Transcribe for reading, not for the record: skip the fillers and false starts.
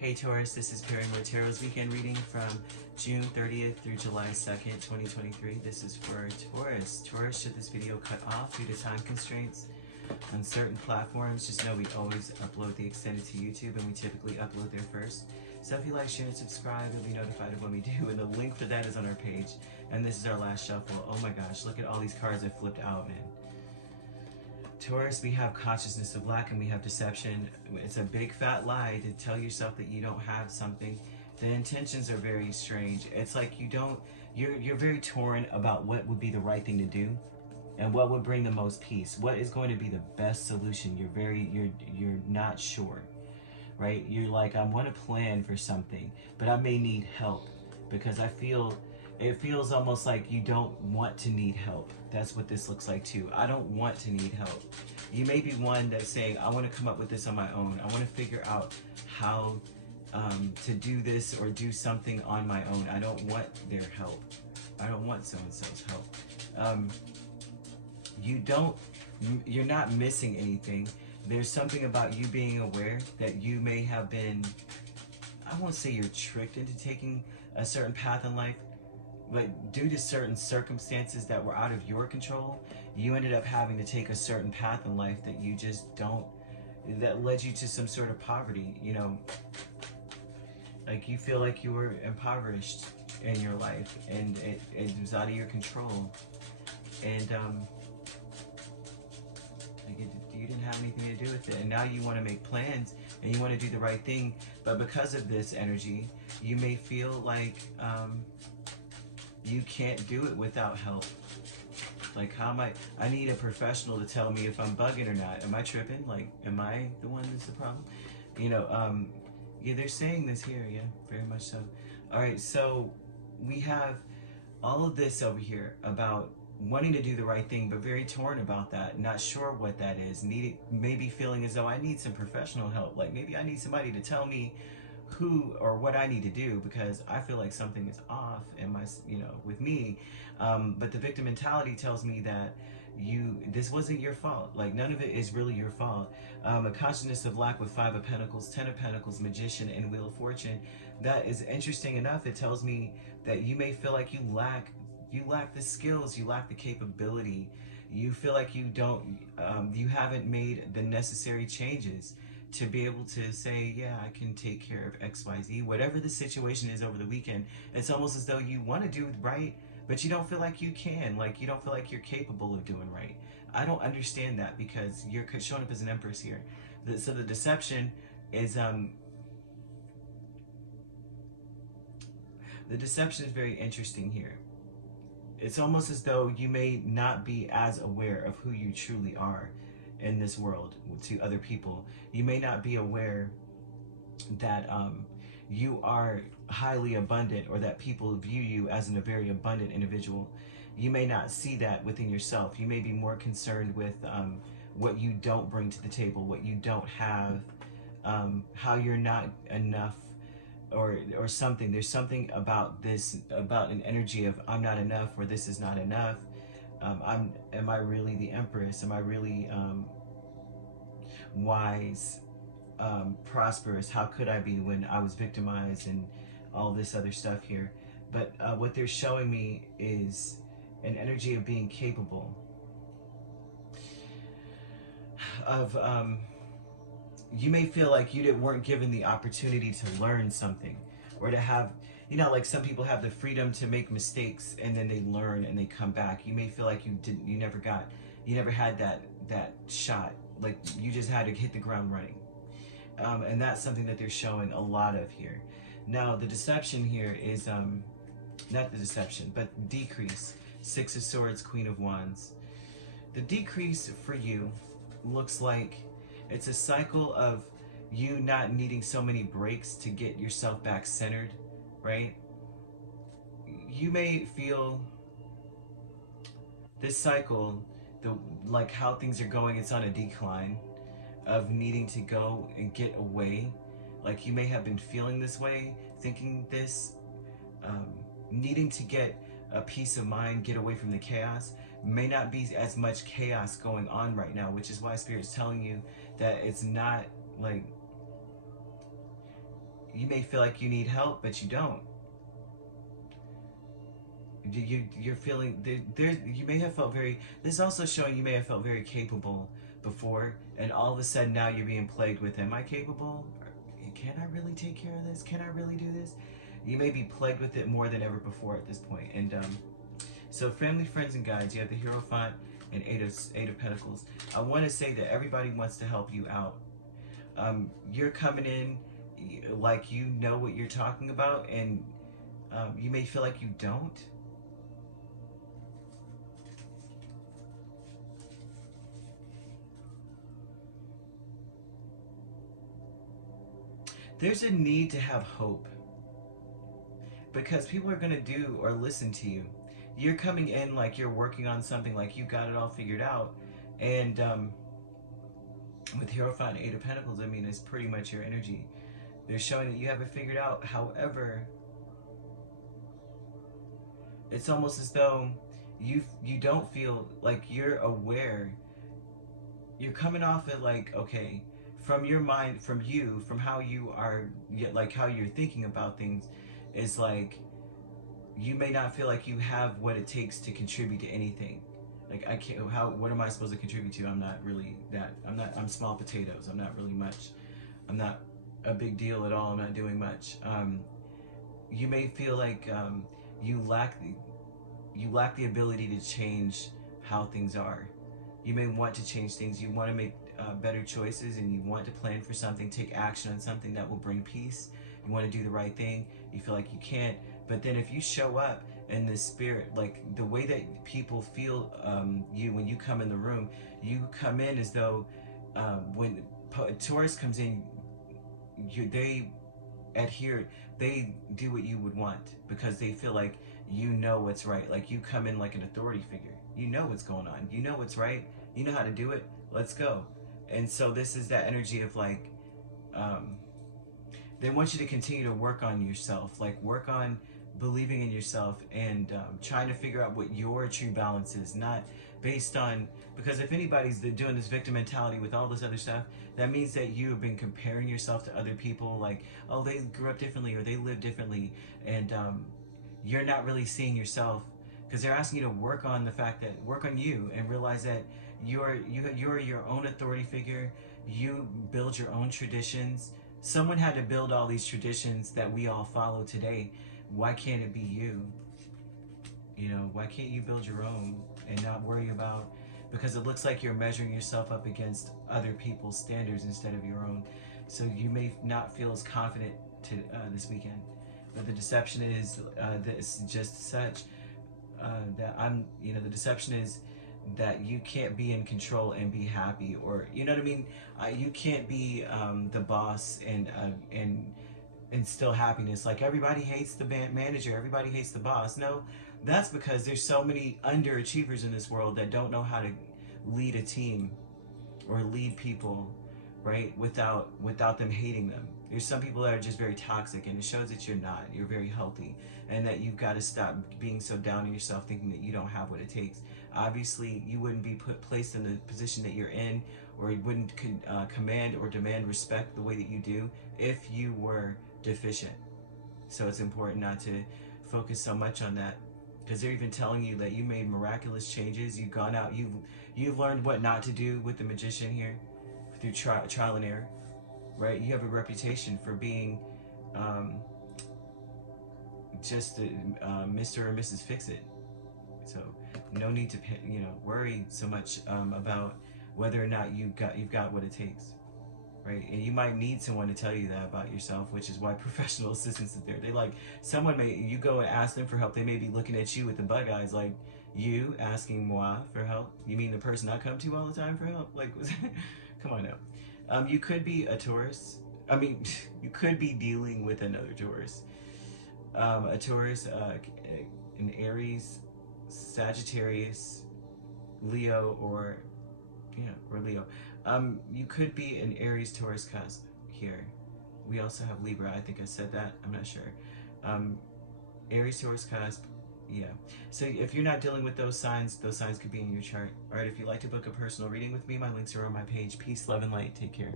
Hey Taurus, this is Perrymore Tarot's weekend reading from June 30th through July 2nd, 2023. This is for Taurus. Taurus, should this video cut off due to time constraints on certain platforms, just know we always upload the extended to YouTube and we typically upload there first. So if you like, share, and subscribe, you'll be notified of when we do, and the link for that is on our page. And this is our last shuffle. Oh my gosh, look at all these cards I flipped out, man. Taurus, we have consciousness of lack and we have deception. It's a big fat lie to tell yourself that you don't have something. The intentions are very strange. It's like you're very torn about what would be the right thing to do and what would bring the most peace. What is going to be the best solution? You're not sure, right? You're like, I want to plan for something, but I may need help because it feels almost like you don't want to need help. That's what this looks like too. I don't want to need help. You may be one that's saying, I want to come up with this on my own. I want to figure out how to do this or do something on my own. I don't want their help. I don't want so-and-so's help. You're not missing anything. There's something about you being aware that you may have been, I won't say you're tricked into taking a certain path in life, but due to certain circumstances that were out of your control, you ended up having to take a certain path in life that you just don't, that led you to some sort of poverty, you know, like you feel like you were impoverished in your life and it was out of your control. And you didn't have anything to do with it. And now you want to make plans and you want to do the right thing. But because of this energy, you may feel like, you can't do it without help. Like, how am I need a professional to tell me if I'm bugging or not. Am I tripping? Like, am I the one that's the problem? You know, yeah, they're saying this here, yeah, very much so. All right, so we have all of this over here about wanting to do the right thing, but very torn about that, not sure what that is, maybe feeling as though I need some professional help. Like, maybe I need somebody to tell me who or what I need to do because I feel like something is off in my, with me. But the victim mentality tells me that this wasn't your fault. Like, none of it is really your fault. A consciousness of lack with 5 of Pentacles, 10 of Pentacles, Magician, and Wheel of Fortune. That is interesting enough. It tells me that you may feel like you lack the skills, you lack the capability. You feel like you haven't made the necessary changes to be able to say, yeah, I can take care of X, Y, Z, whatever the situation is over the weekend. It's almost as though you want to do right, but you don't feel like you can. Like, you don't feel like you're capable of doing right. I don't understand that because you're showing up as an Empress here. So the deception is, the deception is very interesting here. It's almost as though you may not be as aware of who you truly are in this world to other people. You may not be aware that you are highly abundant or that people view you as a very abundant individual. You may not see that within yourself. You may be more concerned with what you don't bring to the table, what you don't have, how you're not enough or something. There's something about this, about an energy of I'm not enough or this is not enough. Am I really the Empress? Am I really wise, prosperous? How could I be when I was victimized and all this other stuff here? But what they're showing me is an energy of being capable of, you may feel like you weren't given the opportunity to learn something or to have, like some people have the freedom to make mistakes and then they learn and they come back. You may feel like you never had that shot. Like, you just had to hit the ground running. And that's something that they're showing a lot of here. Now, the deception here is, not the deception, but decrease. 6 of Swords, Queen of Wands. The decrease for you looks like it's a cycle of you not needing so many breaks to get yourself back centered, right? You may feel this cycle, like how things are going, it's on a decline of needing to go and get away. Like, you may have been feeling this way, thinking this, needing to get a peace of mind, get away from the chaos. May not be as much chaos going on right now, which is why Spirit's telling you that it's not like You may feel like you need help, but you don't. You're feeling you may have felt very, this is also showing you may have felt very capable before, and all of a sudden now you're being plagued with, am I capable? Can I really take care of this? Can I really do this? You may be plagued with it more than ever before at this point. And so family, friends, and guides, you have the Hierophant and Eight of Pentacles. I want to say that everybody wants to help you out. You're coming in like you know what you're talking about, and you may feel like you don't. There's a need to have hope, because people are going to do or listen to you. You're coming in like you're working on something, like you got it all figured out. And with Hierophant and Eight of Pentacles, I mean, it's pretty much your energy. They're showing that you have it figured out. However, it's almost as though you don't feel like you're aware. You're coming off it like, okay, from your mind, from you, from how you are, like how you're thinking about things, is like you may not feel like you have what it takes to contribute to anything. Like, I can't, what am I supposed to contribute to? I'm not really that, I'm small potatoes. I'm not really much. I'm not a big deal at all. I'm not doing much. You may feel like you lack the ability to change how things are. You may want to change things. You want to make better choices, and you want to plan for something, take action on something that will bring peace. You want to do the right thing. You feel like you can't. But then if you show up in this spirit, like the way that people feel you when you come in the room, you come in as though when Taurus comes in, they adhere, they do what you would want, because they feel like you know what's right. Like, you come in like an authority figure. You know what's going on. You know what's right. You know how to do it. Let's go. And so this is that energy of like, they want you to continue to work on yourself, like work on believing in yourself, and trying to figure out what your true balance is, not based on, because if anybody's doing this victim mentality with all this other stuff, that means that you have been comparing yourself to other people, like, oh, they grew up differently or they live differently, and you're not really seeing yourself, because they're asking you to work on the fact that, work on you, and realize that you're your own authority figure. You build your own traditions. Someone had to build all these traditions that we all follow today. Why can't it be you? You know, why can't you build your own and not worry about, because it looks like you're measuring yourself up against other people's standards instead of your own. So you may not feel as confident to this weekend. But the deception is this just such that the deception is that you can't be in control and be happy, or you know what I mean. You can't be the boss and instill happiness. Like, everybody hates the manager, everybody hates the boss. No, that's because there's so many underachievers in this world that don't know how to lead a team or lead people, right, without them hating them. There's some people that are just very toxic, and it shows that you're not. You're very healthy, and that you've got to stop being so down on yourself, thinking that you don't have what it takes. Obviously, you wouldn't be placed in the position that you're in, or you wouldn't command or demand respect the way that you do if you were deficient. So it's important not to focus so much on that, because they're even telling you that you made miraculous changes. You've gone out, you've learned what not to do with the Magician here through trial and error, right? You have a reputation for being just Mr. or Mrs. Fix-It. So no need to worry so much about whether or not you've got what it takes. Right? And you might need someone to tell you that about yourself, which is why professional assistants are there. They like, you go and ask them for help, they may be looking at you with the bug eyes, like, you asking moi for help? You mean the person I come to all the time for help? Like, come on now. You could be a Taurus. I mean, you could be dealing with another Taurus. A Taurus, an Aries, Sagittarius, Leo, or Leo. You could be an Aries Taurus cusp here. We also have Libra. I think I said that. I'm not sure. Aries Taurus cusp. Yeah. So if you're not dealing with those signs could be in your chart. All right. If you'd like to book a personal reading with me, my links are on my page. Peace, love, and light. Take care.